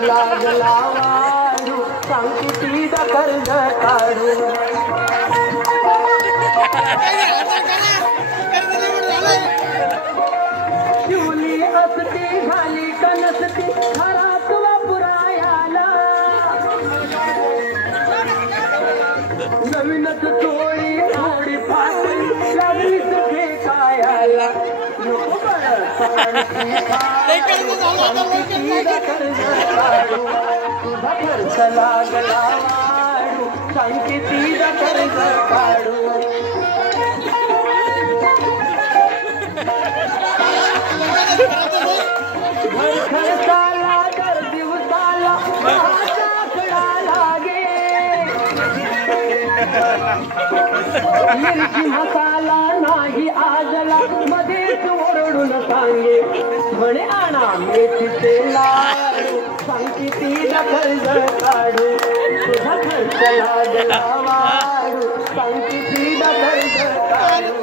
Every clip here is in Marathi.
लागला वाढू सांग किती कर्ज काढू शिवली असती झाली का नसती घरात वापुरायाला नवीनच चोळी थोडी फाटली लागलीच फेकायला नको तुझा खर्च लागला वाढू सांग किती कर्ज काढू खर्चाला दर दिवसाला आकडा लागे मिरची मसाला नाही आजला मध्येच ओरडून सांगे म्हणे आणा मेथीचे लाडू सांग किती कर्ज काढू तुझा खर्च लागला वाढू सांग किती कर्ज काढू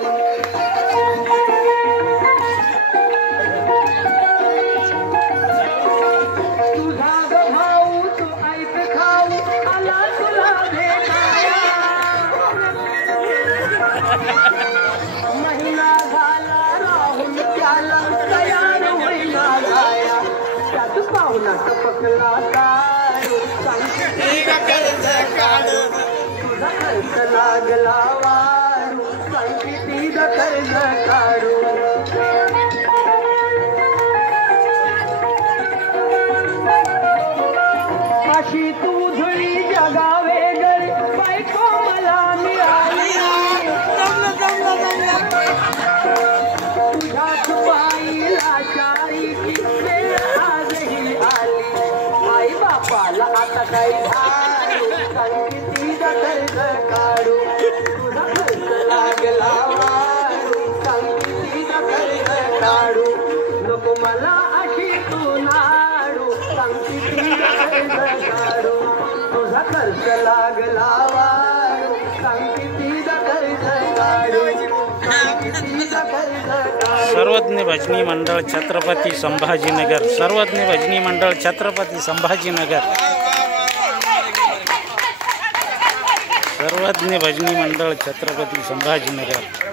महिना झाला राहुल त्याला तयार होईना गाया त्यात पाहुणा टपकला तारू सांग किती कर्ज काढू तुझा खर्च लागला वाढू सांग किती कर्ज काढू अशी तू धुळी जगावे गरी बायको मला मिळाली तुझ्याच बाईला शाळेची वेळ आजही आली आई बापाला आता काही झाडू सांग किती कर्ज काढू तुझा खर्च लागला वाढू सांग किती कर्ज काढू नको मला अशी तू नाडू सांग किती कर्ज काढू तुझा खर्च लागला वाढू सांग किती कर्ज काढू सर्वज्ञ भजनी मंडळ छत्रपती संभाजीनगर सर्वज्ञ भजनी मंडळ छत्रपती संभाजीनगर सर्वज्ञ भजनी मंडळ छत्रपती संभाजीनगर